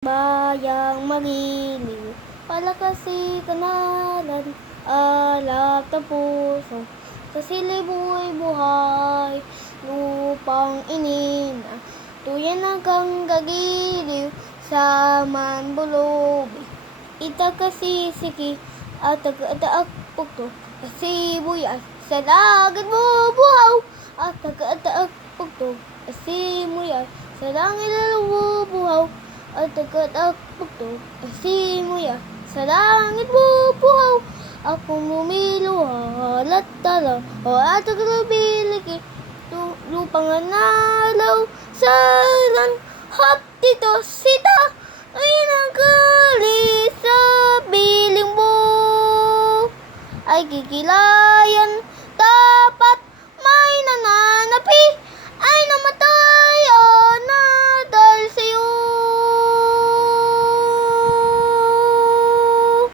Bayang magiliw, palakasi kanalan, alap ng puso, sa silibu'y buhay, lupang inina, tuyan hanggang gagiliw, sa manbulobi, itakasisiki, at tagadaak pukto, kasibuyas, sa langit bubuhaw, at tagadaak pukto, kasimuyas, sa langit bubuhaw, at tagadaak pukto, kasimuyas, sa langit bubuhaw, akong lumiluha, latala, o at tagabiliki, lupang analaw, sa langhap dito, sita, ay nagkali sa biling mo, ay kikila